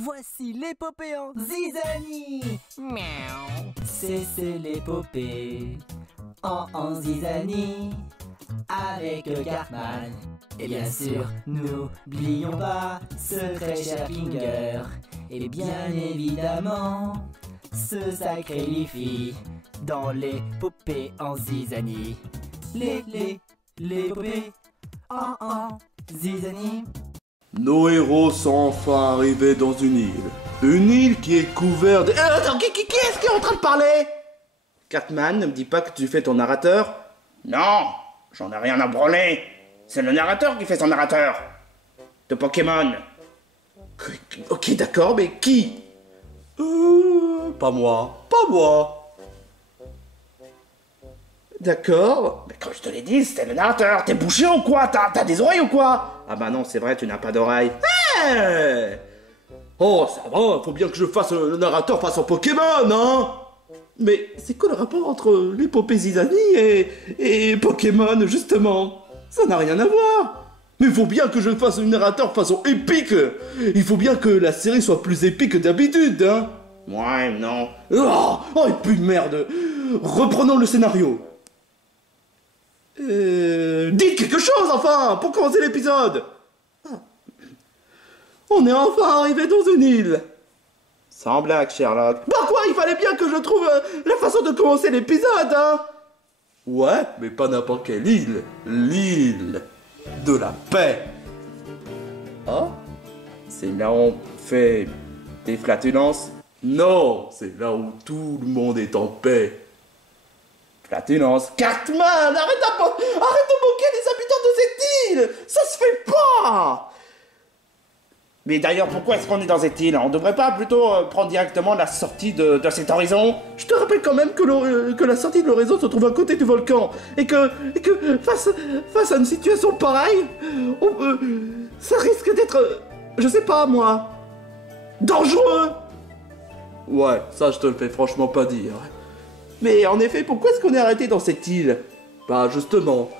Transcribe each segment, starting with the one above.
Voici l'épopée en zizanie. Miaou. C'est l'épopée en zizanie avec Cartman. Et bien sûr, n'oublions pas ce très cher Klinger. Et bien évidemment, ce sacré Liffy dans l'épopée en zizanie. L'épopée en zizanie. Nos héros sont enfin arrivés dans une île. Une île qui est couverte de... Attends, qui est-ce qui est en train de parler? Cartman, ne me dis pas que tu fais ton narrateur. Non, j'en ai rien à branler. C'est le narrateur qui fait son narrateur. De Pokémon. Ok, d'accord, mais qui? Pas moi. Pas moi. D'accord. Mais comme je te l'ai dit, c'était le narrateur. T'es bouché ou quoi? T'as des oreilles ou quoi? Ah bah non, c'est vrai, tu n'as pas d'oreille. Hey, oh, ça va, faut bien que je fasse le narrateur façon Pokémon, hein? Mais c'est quoi le rapport entre l'épopée Zizanie et Pokémon, justement? Ça n'a rien à voir. Mais il faut bien que je fasse le narrateur façon épique. Il faut bien que la série soit plus épique que d'habitude, hein? Ouais, non. Oh, et puis merde. Reprenons le scénario. Dites quelque chose, enfin, pour commencer l'épisode. On est enfin arrivé dans une île. Sans blague, Sherlock. Bah quoi, il fallait bien que je trouve la façon de commencer l'épisode, hein. Ouais, mais pas n'importe quelle île. L'île de la paix. Oh, c'est là où on fait des flatulences. Non, c'est là où tout le monde est en paix. Flatulences. Cartman, arrête de moquer les habitants de cette île. Ça se fait pas. Mais d'ailleurs, pourquoi est-ce qu'on est dans cette île? On devrait pas plutôt prendre directement la sortie de cet horizon? Je te rappelle quand même que la sortie de l'horizon se trouve à côté du volcan. Et que face à une situation pareille, ça risque d'être, je sais pas moi, dangereux. Ouais, ça je te le fais franchement pas dire. Mais en effet, pourquoi est-ce qu'on est arrêté dans cette île? Bah justement,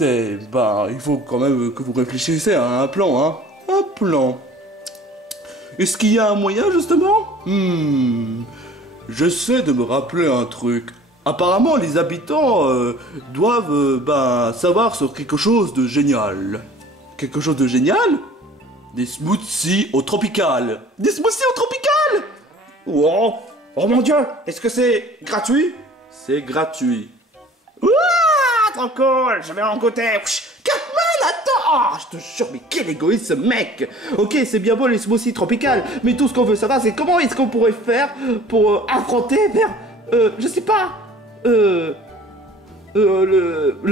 il faut quand même que vous réfléchissiez à un plan, hein. Un plan. Est-ce qu'il y a un moyen, justement? J'essaie de me rappeler un truc. Apparemment, les habitants doivent savoir sur quelque chose de génial. Quelque chose de génial? Des smoothies au tropical. Des smoothies au tropical? Oh, oh mon Dieu, est-ce que c'est gratuit? C'est gratuit. Ouah, trop cool, je vais en goûter. Catman, attends! Oh, je te jure, mais quel égoïste ce mec! Ok, c'est bien beau les smoothies tropicales, mais tout ce qu'on veut savoir, c'est comment est-ce qu'on pourrait faire pour affronter vers, je sais pas, le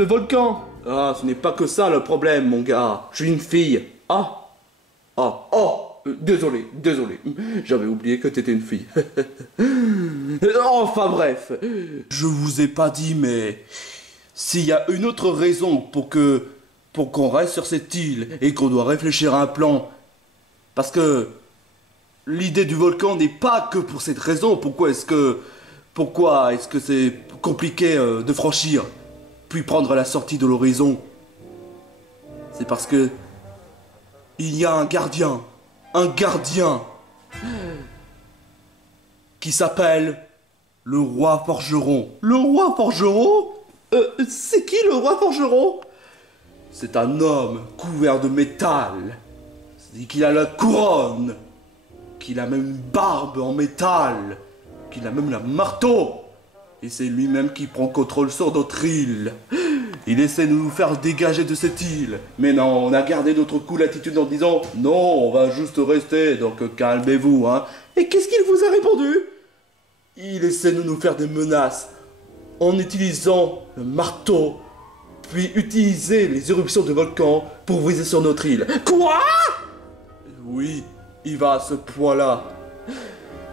volcan. Ah, ce n'est pas que ça le problème, mon gars. Je suis une fille. Désolé. J'avais oublié que t'étais une fille. Enfin bref. Je vous ai pas dit, mais s'il y a une autre raison pour qu'on reste sur cette île et qu'on doit réfléchir à un plan, parce que l'idée du volcan n'est pas que pour cette raison. Pourquoi est-ce que c'est compliqué de franchir, puis prendre la sortie de l'horizon? C'est parce que il y a un gardien qui s'appelle le roi forgeron. Le roi forgeron? C'est qui le roi forgeron? C'est un homme couvert de métal. C'est qu'il a la couronne, qu'il a même une barbe en métal, qu'il a même la marteau. Et c'est lui-même qui prend contrôle sur notre île. Il essaie de nous faire dégager de cette île. Mais non, on a gardé notre cool attitude en disant « Non, on va juste rester, donc calmez-vous, hein. » Et qu'est-ce qu'il vous a répondu? Il essaie de nous faire des menaces en utilisant le marteau, puis utiliser les éruptions de volcans pour viser sur notre île. Quoi? Oui, il va à ce point-là.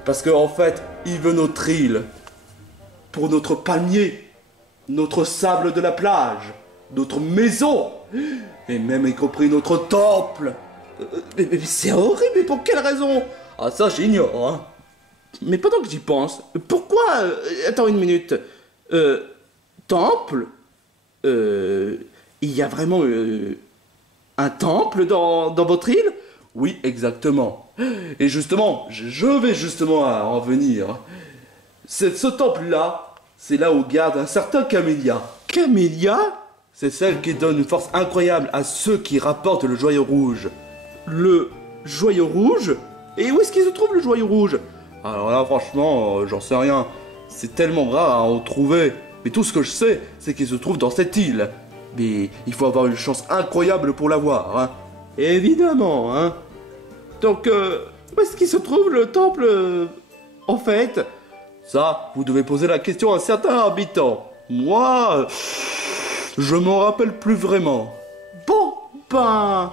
Parce qu'en fait, il veut notre île pour notre palmier, notre sable de la plage, notre maison, et même y compris notre temple. Mais c'est horrible, mais pour quelle raison? Ah ça j'ignore, hein. Mais pendant que j'y pense, pourquoi... attends une minute. Temple? Il y a vraiment un temple dans votre île? Oui, exactement. Et justement, je vais justement en venir. Ce temple-là, c'est là où garde un certain Camélia. Camélia? C'est celle qui donne une force incroyable à ceux qui rapportent le joyau rouge. Le joyau rouge? Et où est-ce qu'il se trouve le joyau rouge? Alors là, franchement, j'en sais rien. C'est tellement rare à en trouver. Mais tout ce que je sais, c'est qu'il se trouve dans cette île. Mais il faut avoir une chance incroyable pour l'avoir, hein. Évidemment, hein. Donc, où est-ce qu'il se trouve le temple, en fait? Ça, vous devez poser la question à certains habitants. Moi, je m'en rappelle plus vraiment. Bon, ben,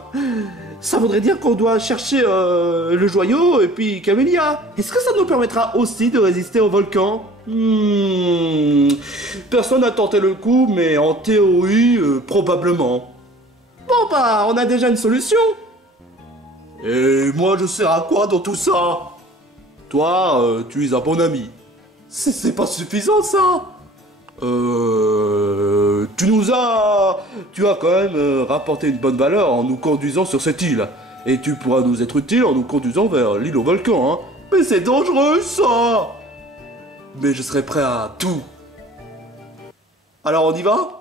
ça voudrait dire qu'on doit chercher le joyau et puis Camélia. Est-ce que ça nous permettra aussi de résister au volcan? Personne n'a tenté le coup, mais en théorie, probablement. Bon, bah, on a déjà une solution. Et moi, je sers à quoi dans tout ça? Toi, tu es un bon ami. C'est pas suffisant, ça. Tu as quand même rapporté une bonne valeur en nous conduisant sur cette île. Et tu pourras nous être utile en nous conduisant vers l'île au volcan, hein. Mais c'est dangereux, ça. Mais je serai prêt à tout. Alors, on y va?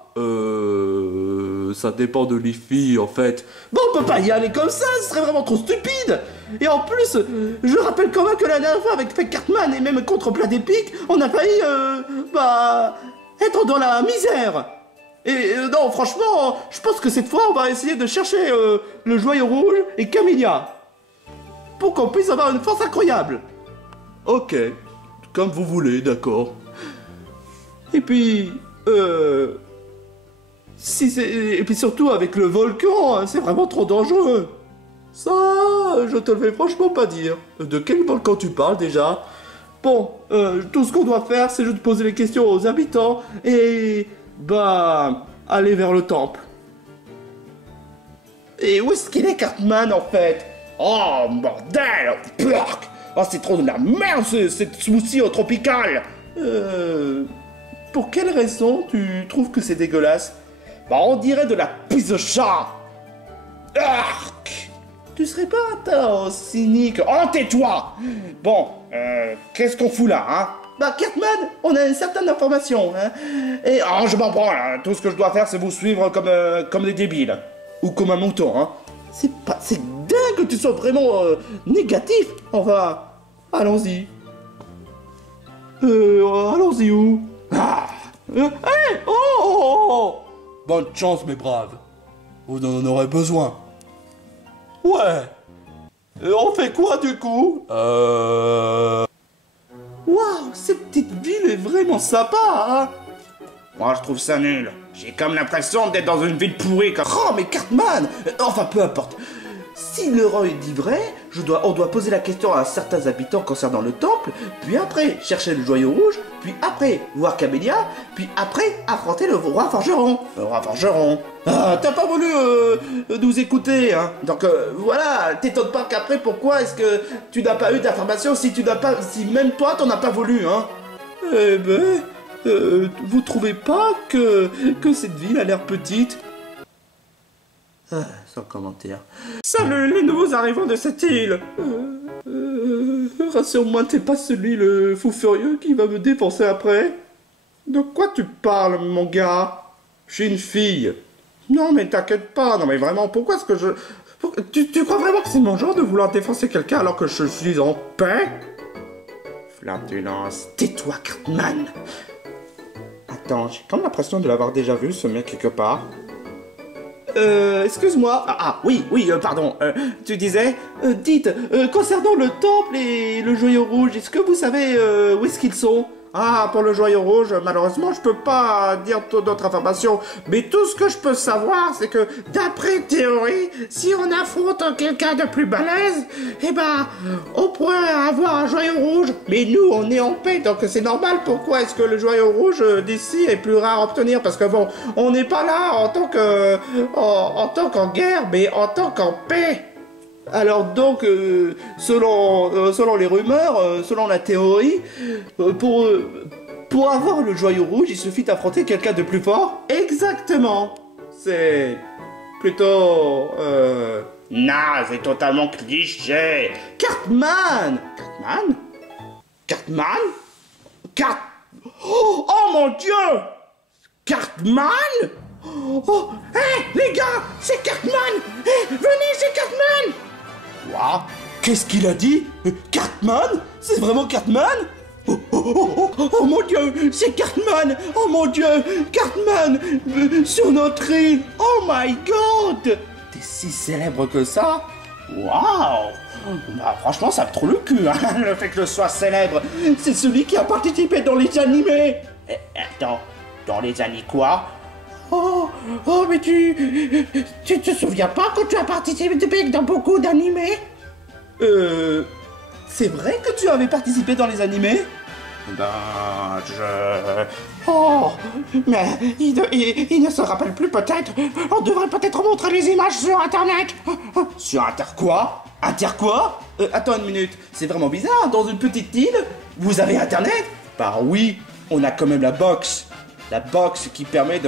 Ça dépend de l'IFI, en fait. Bon, on peut pas y aller comme ça, ce serait vraiment trop stupide. Et en plus, je rappelle quand même que la dernière fois avec Fake Cartman et même contre Plat des Pics, on a failli, être dans la misère. Et non, franchement, je pense que cette fois, on va essayer de chercher le joyau rouge et Camélia. Pour qu'on puisse avoir une force incroyable. Ok, comme vous voulez, d'accord. Et puis, et puis surtout avec le volcan, hein, c'est vraiment trop dangereux. Ça, je te le fais franchement pas dire. De quel volcan tu parles déjà? Bon, tout ce qu'on doit faire, c'est juste poser les questions aux habitants et, aller vers le temple. Et où est-ce qu'il est, Cartman, en fait? Oh, bordel! Plurk! Oh, c'est trop de la merde, cette smoothie au tropical! Pour quelle raison tu trouves que c'est dégueulasse? On dirait de la pisse de chat! Arc! Tu serais pas un tas cynique? Oh, tais-toi! Bon, qu'est-ce qu'on fout là, hein? Cartman, on a une certaine information, hein? Et, je m'en branle, hein. Tout ce que je dois faire, c'est vous suivre comme des débiles. Ou comme un mouton, hein? C'est dingue que tu sois vraiment négatif! Enfin, allons-y. Allons-y où? Hey! Oh! Bonne chance, mes braves. Vous en aurez besoin. Ouais. On fait quoi, du coup? Waouh, cette petite ville est vraiment sympa, hein? Moi, je trouve ça nul. J'ai comme l'impression d'être dans une ville pourrie comme... Oh, mais Cartman! Enfin, peu importe. Si le roi dit vrai, on doit poser la question à certains habitants concernant le temple, puis après chercher le joyau rouge, puis après voir Camélia, puis après affronter le roi forgeron. Le roi forgeron. Ah, t'as pas voulu nous écouter, hein? Donc voilà, t'étonnes pas qu'après, pourquoi est-ce que tu n'as pas eu d'informations si même toi t'en as pas voulu, hein? Eh ben, vous trouvez pas que cette ville a l'air petite? Sans commentaire. Salut les nouveaux arrivants de cette île. Rassure-moi, t'es pas celui le fou furieux qui va me défoncer après? De quoi tu parles, mon gars? Je suis une fille. Non mais t'inquiète pas, non mais vraiment, pourquoi est-ce que tu crois vraiment que c'est mon genre de vouloir défoncer quelqu'un alors que je suis en paix? Flatulence. Tais-toi, Cartman. Attends, j'ai comme l'impression de l'avoir déjà vu, ce mec, quelque part. Excuse-moi. Oui, pardon. Tu disais, dites, concernant le temple et le joyau rouge, est-ce que vous savez où est-ce qu'ils sont? Pour le joyau rouge, malheureusement, je peux pas dire d'autres informations. Mais tout ce que je peux savoir, c'est que, d'après théorie, si on affronte quelqu'un de plus balèze, on pourrait avoir un joyau rouge. Mais nous, on est en paix, donc c'est normal. Pourquoi est-ce que le joyau rouge d'ici est plus rare à obtenir? Parce que bon, on n'est pas là en tant qu'en guerre, mais en tant qu'en paix. Alors donc, selon les rumeurs, selon la théorie, pour avoir le joyau rouge, il suffit d'affronter quelqu'un de plus fort. Exactement. C'est plutôt... naze et totalement cliché. Cartman. Cartman? Cartman? Oh, oh mon Dieu! Cartman? Oh, hé, les gars, c'est Cartman! Hé, venez, c'est Cartman! Quoi? Qu'est-ce qu'il a dit? Cartman? C'est vraiment Cartman? Oh mon Dieu, c'est Cartman! Oh mon Dieu, Cartman! Sur notre île! Oh my God! T'es si célèbre que ça? Waouh! Bah franchement, ça me trouve le cul, hein, le fait que je sois célèbre. C'est celui qui a participé dans les animés. Attends, dans les animés quoi? Oh, mais tu te souviens pas que tu as participé dans beaucoup d'animés? C'est vrai que tu avais participé dans les animés? Oh, mais il ne se rappelle plus peut-être. On devrait peut-être montrer les images sur Internet. Sur Inter quoi? Inter quoi? Attends une minute, c'est vraiment bizarre, dans une petite île, vous avez Internet? Bah oui, on a quand même la box. La box qui permet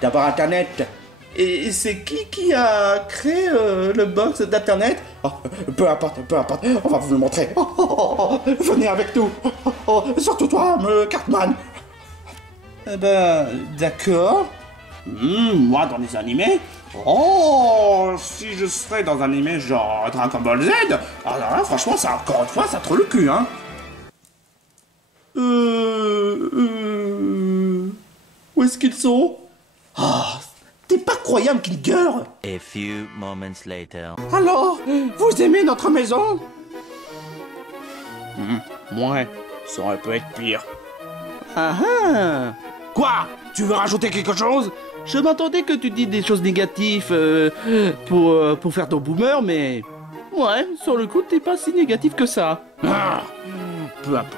d'avoir Internet. Et c'est qui a créé le box d'Internet? Oh, peu importe, on va vous le montrer. Venez avec nous. Surtout toi, Cartman. Eh ben, d'accord. Moi, dans les animés? Oh, si je serais dans un animé genre Dragon Ball Z, alors là, franchement, ça, encore une fois, ça trouve le cul, hein. Où est-ce qu'ils sont? Ah, t'es pas croyable, Kinger. A few moments later. Alors, vous aimez notre maison? Ouais, ça aurait pu être pire. Ah ah. Quoi? Tu veux rajouter quelque chose? Je m'attendais que tu dises des choses négatives pour faire ton boomer, mais... Ouais, sur le coup, t'es pas si négatif que ça. Ah, peu importe.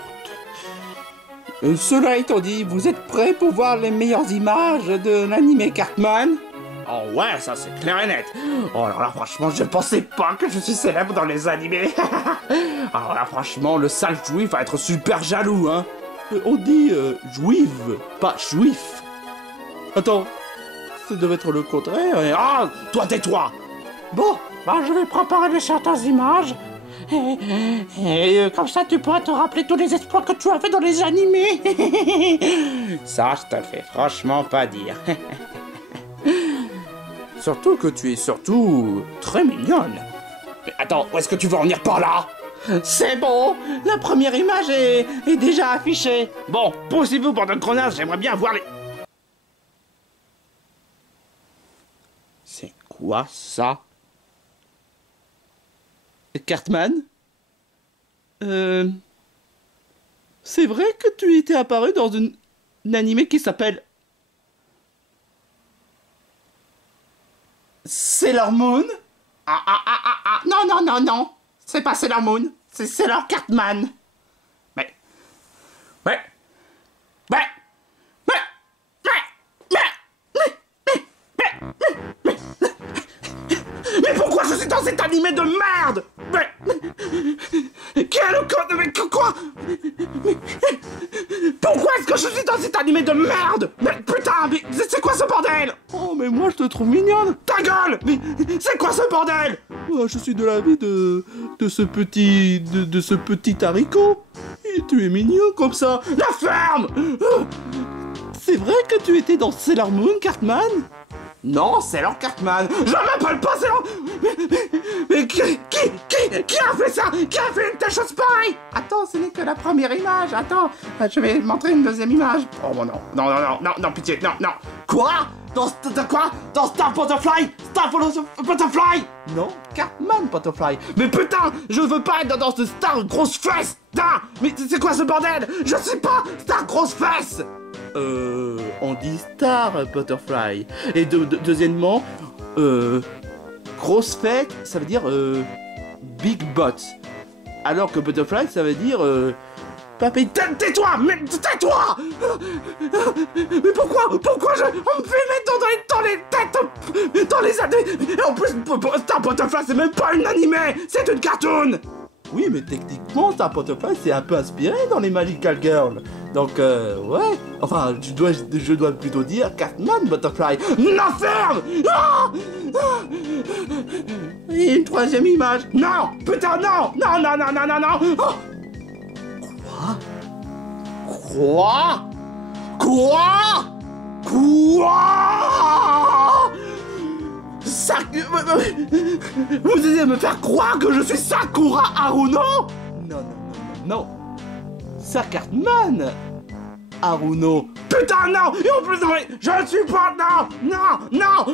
Cela étant dit, vous êtes prêts pour voir les meilleures images de l'animé Cartman? Oh ouais, ça c'est clair et net. Oh alors là, franchement, je pensais pas que je suis célèbre dans les animés. Alors là, franchement, le sale juif va être super jaloux, hein. On dit juive, pas juif. Attends, ça devait être le contraire. Ah, toi tais-toi. Bon, bah je vais préparer certaines images. Et comme ça, tu pourras te rappeler tous les exploits que tu as fait dans les animés. Ça, je te le fais franchement pas dire. Surtout que tu es surtout très mignonne. Mais attends, où est-ce que tu veux en venir par là? C'est bon, la première image est déjà affichée. Bon, poussez-vous pendant le chronage, j'aimerais bien voir les... C'est quoi ça? Cartman? C'est vrai que tu étais apparu dans une animé qui s'appelle... Sailor Moon? Non, c'est pas Sailor Moon, c'est Sailor Cartman. Mais pourquoi je suis dans cet animé de merde? Quel con... Mais quoi? Pourquoi est-ce que je suis dans cet animé de merde? Mais putain, mais c'est quoi ce bordel? Oh, mais moi je te trouve mignonne. Ta gueule! Mais c'est quoi ce bordel? Oh, je suis de l'avis de ce petit haricot. Et tu es mignon comme ça. La ferme! C'est vrai que tu étais dans Sailor Moon, Cartman? Non, Sailor Cartman. Je m'appelle pas Sailor... Mais qui a fait ça? Qui a fait une telle chose pareille? Attends, ce n'est que la première image. Attends, je vais montrer une deuxième image. Oh bon, non, pitié, non. Quoi? Dans quoi? Dans Star Butterfly? Star Butterfly? Non, Cartman Butterfly. Mais putain, je veux pas être dans ce Star Grosse Fesse. Mais c'est quoi ce bordel? Je sais pas, Star Grosse Fesse. On dit Star Butterfly. Et deuxièmement, grosse fête, ça veut dire Big Butt. Alors que Butterfly, ça veut dire papy. Tais-toi! Mais tais-toi! Mais pourquoi on me fait mettre dans les têtes, dans les animés? Et en plus, Star Butterfly, c'est même pas une animé, c'est une cartoon. Oui, mais techniquement, Star Butterfly, c'est un peu inspiré dans les Magical Girls. Donc, ouais. Enfin, je dois plutôt dire Cartman Butterfly. Non, ferme! Ah! Et une troisième image. Non! Putain, non! Non, non, non, non, non, non! Oh! Quoi? Quoi? Ça... Vous essayez de me faire croire que je suis Sakura Haruno? Non, non, non, non. Ça, Cartman Haruno. Putain, non! Et en plus, non, mais je ne suis pas... Non! Non! Non!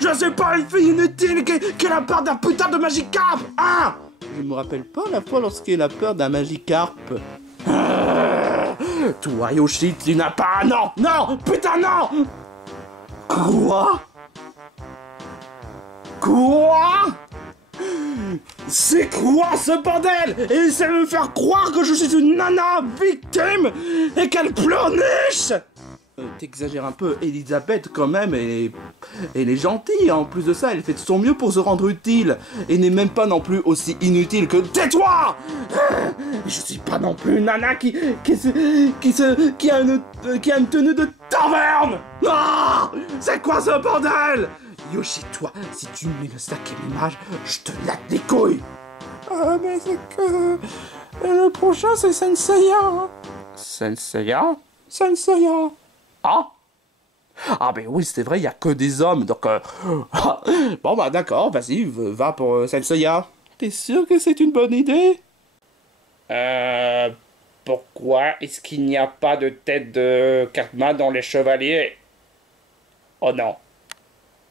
Je ne suis pas une fille inutile qui a la peur d'un putain de Magikarp! Ah! Je me rappelle pas la fois lorsqu'il a peur d'un Magikarp. Toi, Yoshi, tu n'as pas... Non! Non! Putain, non! Quoi? Quoi? C'est quoi ce bordel? Et essaie de me faire croire que je suis une nana victime et qu'elle pleurniche! T'exagères un peu, Elisabeth quand même, elle est gentille, hein. En plus de ça, elle fait de son mieux pour se rendre utile, et n'est même pas non plus aussi inutile que... Tais-toi! Je suis pas non plus une nana qui a une tenue de taverne! Ah! C'est quoi ce bordel? Yoshi, toi, si tu mets le sac et l'image, je te latte les couilles! Ah, mais c'est que... Le prochain, c'est Senseiya, hein. Senseiya? Senseiya. Ah? Ah ben oui, c'est vrai, il n'y a que des hommes, donc... Bon bah d'accord, vas-y, va pour Senseiya. T'es sûr que c'est une bonne idée? Pourquoi est-ce qu'il n'y a pas de tête de Cartman dans les chevaliers? Oh non.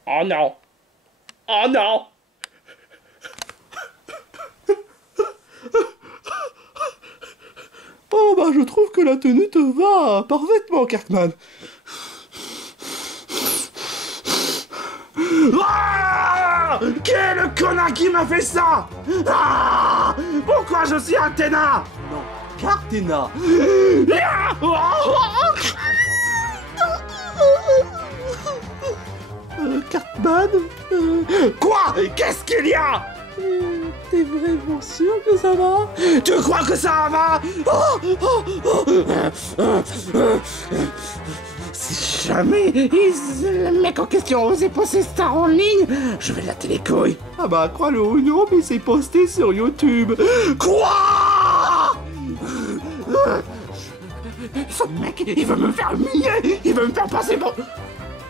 Oh non. Oh non. Oh bah je trouve que la tenue te va parfaitement, Cartman. Ah! Qui est le connard qui m'a fait ça? Ah! Pourquoi je suis Athéna? Non, Cartena. Cartman? Quoi? Qu'est-ce qu'il y a? T'es vraiment sûr que ça va? Tu crois que ça va? Si jamais le mec en question osait poster ça en ligne, je vais latter les couilles. Ah bah crois-le ou non, mais c'est posté sur YouTube. Quoi? Ce mec, il veut me faire humilier. Il veut me faire passer pour...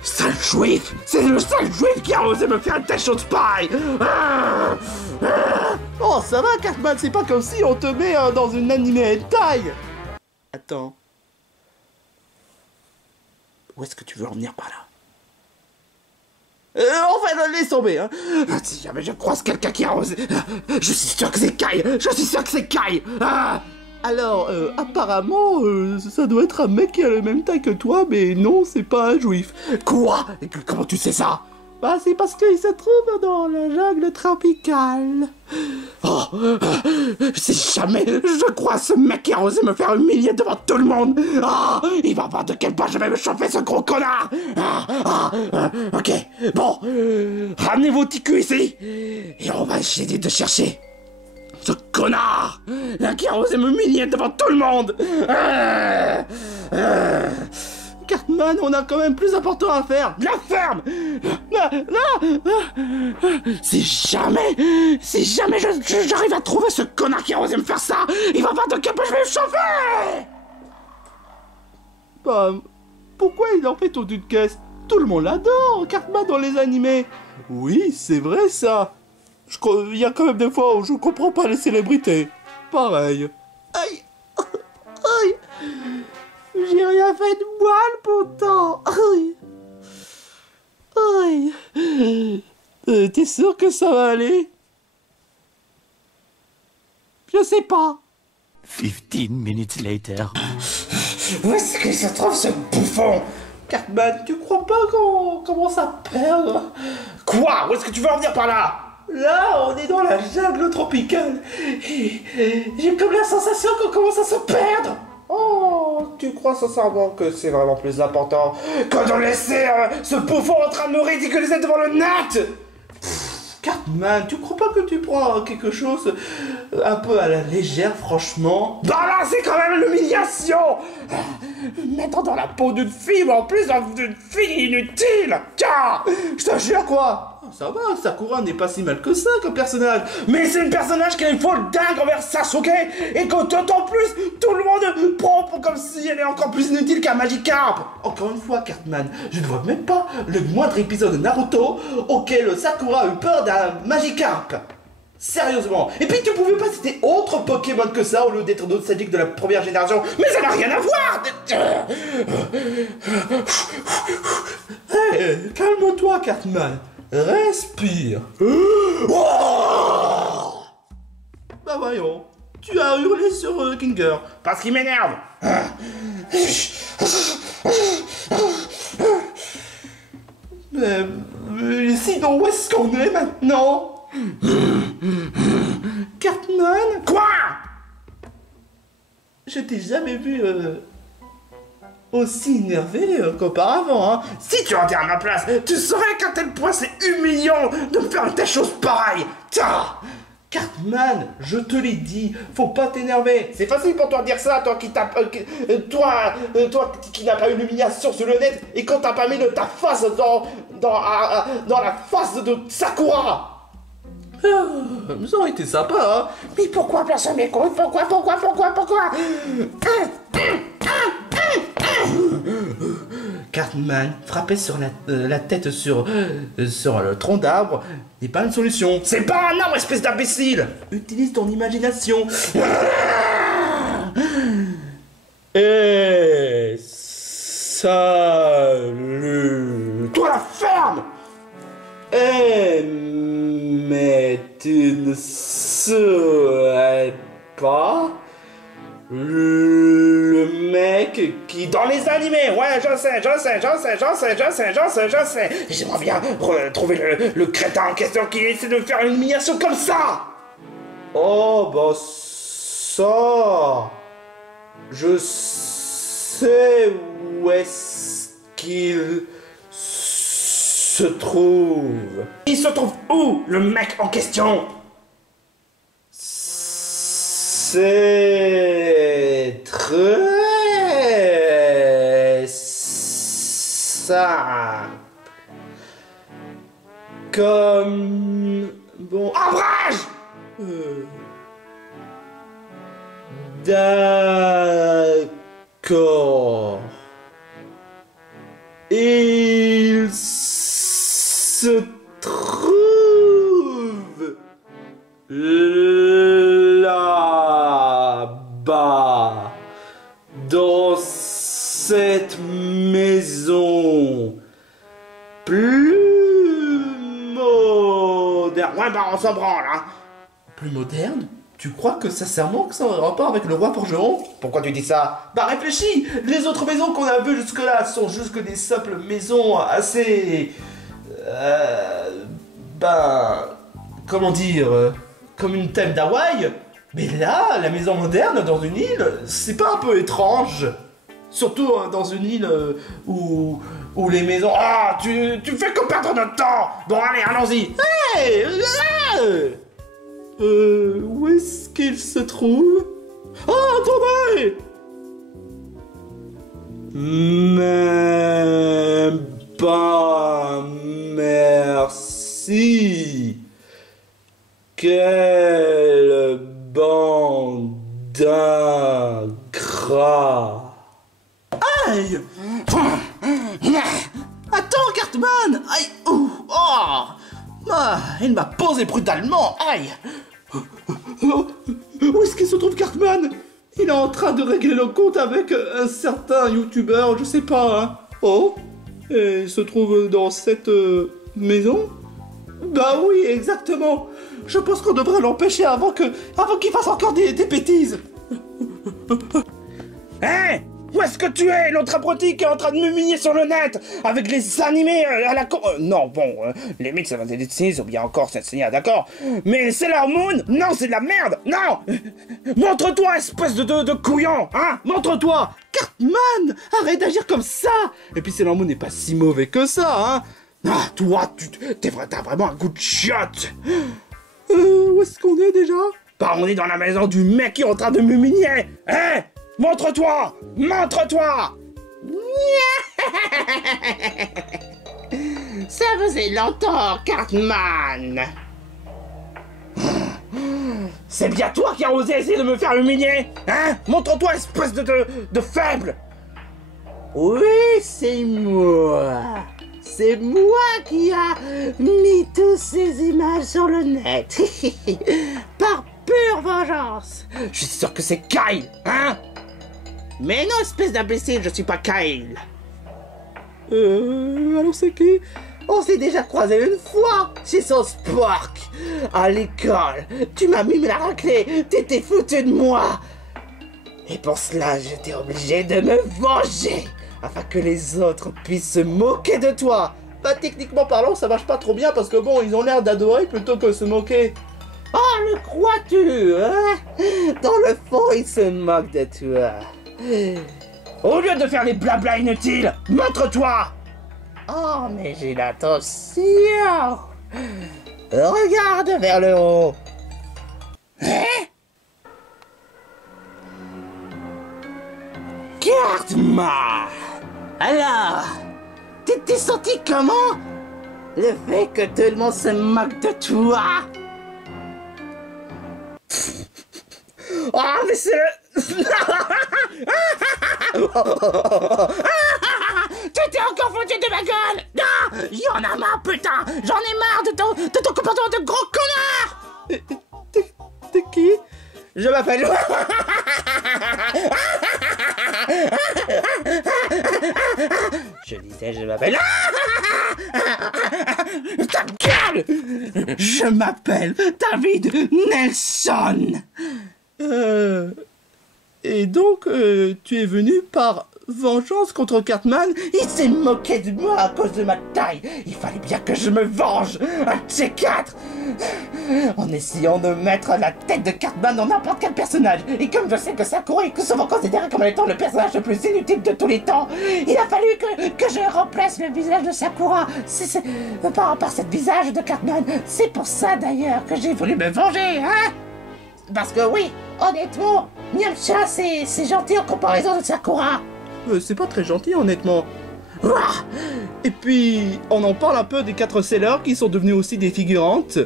Sale juif! C'est le sale juif qui a osé me faire un Attention Spy! Oh, ça va, Cartman, c'est pas comme si on te met dans une animée hentai! Attends. Où est-ce que tu veux en venir par là? Enfin, laisse tomber, hein! Si jamais je croise quelqu'un qui a osé... Je suis sûr que c'est Kai! Je suis sûr que c'est Kai! Alors, apparemment, ça doit être un mec qui a la même taille que toi, mais non, c'est pas un juif. Quoi? Comment tu sais ça? Bah, c'est parce qu'il se trouve dans la jungle tropicale. Oh, si jamais je crois ce mec qui a osé me faire humilier devant tout le monde, il va voir de quelle part je vais me chauffer, ce gros connard. Ok, bon, ramenez vos petits culs ici, et on va essayer de chercher ce connard qui a osé m'humilier devant tout le monde. Cartman, on a quand même plus important à faire. La ferme. Si jamais j'arrive à trouver ce connard qui a osé me faire ça, il va voir de quel point je vais me chauffer. Bah, pourquoi il en fait toute une caisse? Tout le monde l'adore, Cartman dans les animés. Oui, c'est vrai ça. Il y a quand même des fois où je comprends pas les célébrités. Pareil. Aïe. Aïe. J'ai rien fait de mal pourtant. Aïe. Aïe. T'es sûr que ça va aller? Je sais pas. 15 minutes later. Où est-ce qu'il se trouve ce bouffon? Cartman, tu crois pas qu'on commence à perdre? Quoi? Où est-ce que tu veux en venir par là? Là, on est dans la jungle tropicale. Et j'ai comme la sensation qu'on commence à se perdre. Oh, tu crois sincèrement que c'est vraiment plus important que de laisser ce bouffon en train de me ridiculiser devant le net? Cartman, tu crois pas que tu prends quelque chose un peu à la légère, franchement. Bah là, c'est quand même l'humiliation. Mettre dans la peau d'une fille, mais en plus d'une fille inutile. Tiens, je te jure quoi. Ça va, Sakura n'est pas si mal que ça comme personnage. Mais c'est un personnage qui a une folle dingue envers Sasuke. Et qu'en plus, tout le monde prend comme si elle est encore plus inutile qu'un Magikarp. Encore une fois, Cartman, je ne vois même pas le moindre épisode de Naruto auquel Sakura a eu peur d'un Magikarp. Sérieusement. Et puis tu pouvais pas citer autre Pokémon que ça au lieu d'être nostalgique de la première génération. Mais ça n'a rien à voir. Hey, calme-toi, Cartman. Respire. Bah voyons, tu as hurlé sur Kinger. Parce qu'il m'énerve. Mais sinon, où est-ce qu'on est maintenant? Cartman? Quoi? Je t'ai jamais vu aussi énervé qu'auparavant, hein. Si tu étais à ma place, tu saurais qu'à tel point c'est humiliant de me faire une telle chose pareille. Tiens. Cartman, je te l'ai dit, faut pas t'énerver. C'est facile pour toi de dire ça, toi qui t'as, toi qui n'as pas eu l'humiliation sur le net et quand t'as pas mis ta face dans la face de Sakura. Ça aurait été sympa, hein. Mais pourquoi personne m'écoute? Pourquoi? Cartman, frapper sur la tête sur le tronc d'arbre n'est pas une solution. C'est pas un arbre, espèce d'imbécile. Utilise ton imagination. Et salut. Toi la ferme. Mais tu ne serais pas le mec qui... Dans les animés, ouais, je sais. J'aimerais bien retrouver le crétin en question qui essaie de me faire une humiliation comme ça. Oh, bah ça... Je sais où est-ce qu'il se trouve. Il se trouve où, le mec en question? C'est très simple. Comme... Bon... Ombrage! D'accord. Il se trouve là-bas, dans cette maison plus moderne. Ouais, bah on s'en branle, hein. Plus moderne? Tu crois que sincèrement que ça aurait rapport avec le roi forgeron? Pourquoi tu dis ça? Bah réfléchis. Les autres maisons qu'on a vues jusque-là sont juste que des simples maisons assez... comment dire, comme une thème d'Hawaï. Mais là, la maison moderne dans une île, c'est pas un peu étrange? Surtout dans une île où les maisons... Ah, tu fais que perdre notre temps. Bon, allez, allons-y. Hey, où est-ce qu'il se trouve? Oh, attendez! Même pas merci. Quelle bande d'ingrats. Aïe! Attends, Cartman! Aïe! Oh! Ah, il m'a posé brutalement! Aïe! Où est-ce qu'il se trouve, Cartman? Il est en train de régler le compte avec un certain youtubeur, je sais pas, hein. Oh? Et il se trouve dans cette maison? Bah oui, exactement. Je pense qu'on devrait l'empêcher avant qu'il fasse encore des bêtises. Hein? Où est-ce que tu es, l'autre abruti qui est en train de m'humilier sur le net avec les animés à la con... non, bon, limite ça va être des dessins ou bien encore c'est d'accord. Mais c'est la Moon? Non, c'est de la merde. Non. Montre-toi, espèce de couillon, hein. Montre-toi. Cartman, arrête d'agir comme ça. Et puis Sailor Moon n'est pas si mauvais que ça, hein. Ah, toi, t'as vraiment un goût de chiotte. Où est-ce qu'on est déjà? Bah, on est dans la maison du mec qui est en train de m'humilier. Hein? Montre-toi! Montre-toi! Ça faisait longtemps, Cartman. C'est bien toi qui as osé essayer de me faire humilier. Hein? Montre-toi, espèce de faible. Oui, c'est moi. C'est moi qui a mis toutes ces images sur le net. Par pure vengeance. Je suis sûr que c'est Kyle, hein? Mais non, espèce d'imbécile, je suis pas Kyle. Alors c'est qui? On s'est déjà croisé une fois chez South Park. À l'école, tu m'as mis la raclée, t'étais foutu de moi. Et pour cela, j'étais obligé de me venger, afin que les autres puissent se moquer de toi. Bah techniquement parlant, ça marche pas trop bien parce que bon, ils ont l'air d'adorer plutôt que se moquer. Oh, le crois-tu, hein? Dans le fond, ils se moquent de toi. Au lieu de faire les blabla inutiles, montre-toi! Oh, mais j'ai l'intention. Regarde vers le haut. Hein? Cartman! Alors, t'es senti comment? Le fait que tout le monde se moque de toi? Ah, mais c'est le... Tu t'es encore foutu de ma gueule! Non! Y'en a marre, putain! J'en ai marre de ton comportement de gros connard! T'es qui? Je m'appelle... Je disais, je m'appelle... Ta gueule! Je m'appelle David Nelson! Et donc, tu es venu par vengeance contre Cartman? Il s'est moqué de moi à cause de ma taille. Il fallait bien que je me venge. Un de ces quatre. En essayant de mettre la tête de Cartman dans n'importe quel personnage. Et comme je sais que Sakura est souvent considéré comme étant le personnage le plus inutile de tous les temps, il a fallu que je remplace le visage de Sakura par ce visage de Cartman. C'est pour ça d'ailleurs que j'ai voulu me venger, hein? Parce que oui, honnêtement, Nyamcha c'est gentil en comparaison de Sakura. C'est pas très gentil, honnêtement. Et puis, on en parle un peu des 4 sellers qui sont devenus aussi des figurantes.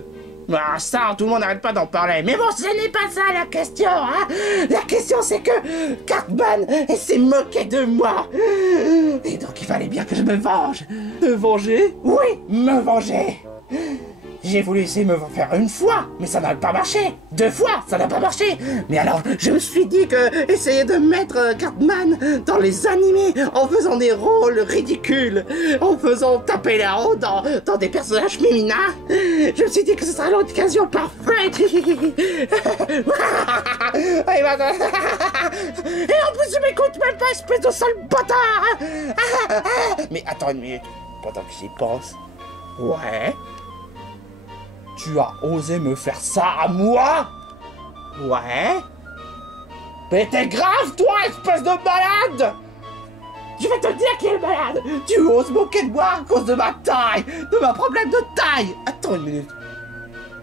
Ah, ça, tout le monde n'arrête pas d'en parler. Mais bon, ce n'est pas ça la question, hein. La question, c'est que Cartman s'est moqué de moi. Et donc, il fallait bien que je me venge. Te venger? Oui, me venger. J'ai voulu essayer de me faire une fois, mais ça n'a pas marché. 2 fois, ça n'a pas marché. Mais alors, je me suis dit que essayer de mettre Cartman dans les animés en faisant des rôles ridicules, en faisant taper la honte dans des personnages féminins, je me suis dit que ce serait l'occasion parfaite. Et en plus, je m'écoute même pas, espèce de sale bâtard. Mais attends une minute, pendant que j'y pense. Ouais. Tu as osé me faire ça à moi? Ouais. Mais t'es grave, toi, espèce de malade! Je vais te dire qui est le malade! Tu oses moquer de moi à cause de ma taille! De ma problème de taille! Attends une minute.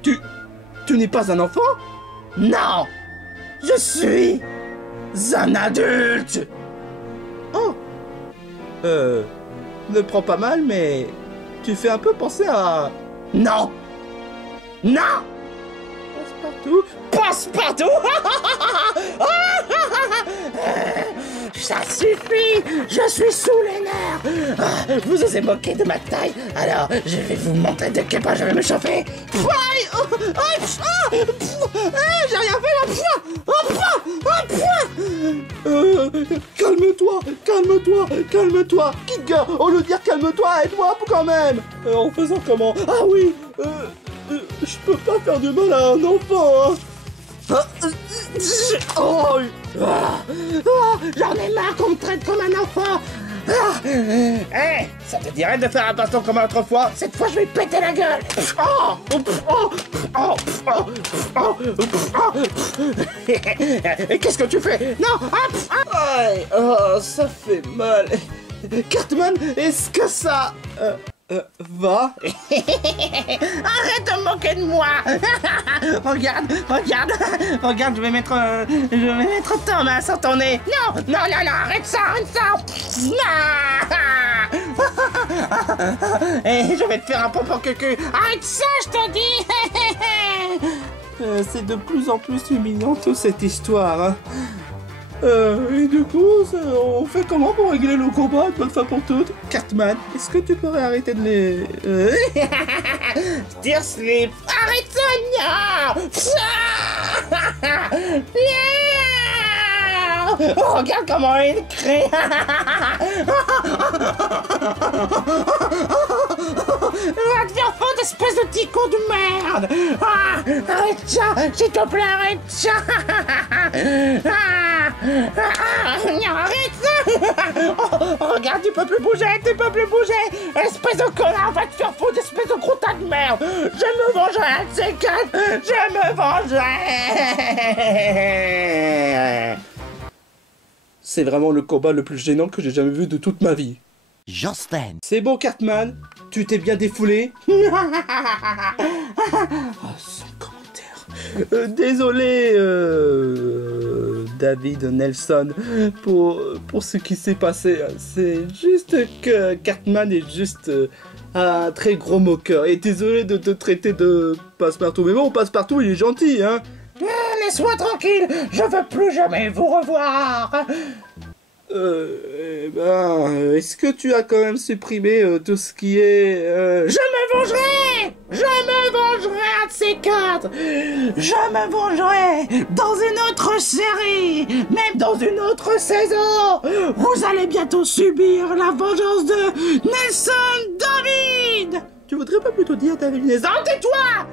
Tu n'es pas un enfant? Non! Je suis un adulte! Oh! Ne prends pas mal, mais tu fais un peu penser à... Non! Non! Passepartout? Passepartout! Ça suffit! Je suis sous les nerfs! Vous osez moquer de ma taille? Alors, je vais vous montrer de quel point je vais me chauffer! J'ai rien fait là! Calme-toi, calme-toi, calme-toi. Kidga, au lieu de dire calme-toi, aide-moi quand même. En faisant comment? Ah oui, je peux pas faire du mal à un enfant, hein. J'en ai marre qu'on me traite comme un enfant! Hey, ça te dirait de faire un baston comme l'autre fois? Cette fois, je vais péter la gueule! Qu'est-ce que tu fais? Non! Aïe, ça fait mal. Cartman, est-ce que ça... Va. Arrête de moquer de moi. Regarde, je vais mettre ta main sur ton nez. Non, arrête ça. Et je vais te faire un pompon cucu. Arrête ça, je te dis. C'est de plus en plus humiliant toute cette histoire. Hein. Et du coup, on fait comment pour régler le combat une bonne fois pour toutes? Cartman, est-ce que tu pourrais arrêter de les... Dear Sleep, arrête ça, non. Oh, regarde comment il crie. Va te faire foutre, espèce de petit con de merde. Arrête ça, s'il te plaît, arrête ça. Arrête ça. Regarde, tu peux plus bouger. Espèce de connard, va te faire foutre, espèce de gros tas de merde. Je me vengerai, un de ces quatre. Je me vengerai. C'est vraiment le combat le plus gênant que j'ai jamais vu de toute ma vie. Justin. C'est bon, Cartman, tu t'es bien défoulé. Sans commentaire. Désolé, David Nelson, pour ce qui s'est passé. C'est juste que Cartman est juste un très gros moqueur. Et désolé de te traiter de Passepartout. Mais bon, Passepartout, il est gentil, hein. Laisse-moi tranquille, je veux plus jamais vous revoir. Est-ce que tu as quand même supprimé tout ce qui est... Je me vengerai, un de ces quatre. Je me vengerai dans une autre série, même dans une autre saison. Vous allez bientôt subir la vengeance de Nelson David. Tu voudrais pas plutôt dire David Nelson? Non, tais-toi.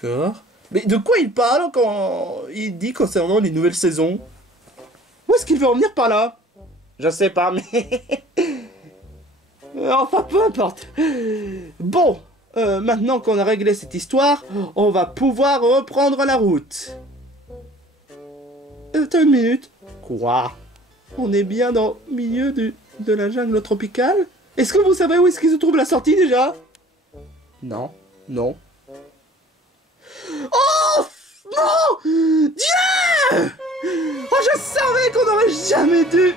D'accord. Mais de quoi il parle quand il dit concernant les nouvelles saisons? Où est-ce qu'il veut en venir par là? Je sais pas, mais... Enfin, peu importe. Bon, maintenant qu'on a réglé cette histoire, on va pouvoir reprendre la route. T'as une minute? Quoi? On est bien dans le milieu de la jungle tropicale? Est-ce que vous savez où est-ce qu'il se trouve la sortie déjà? Non. Non. Oh non! Dieu! Oh, je savais qu'on n'aurait jamais dû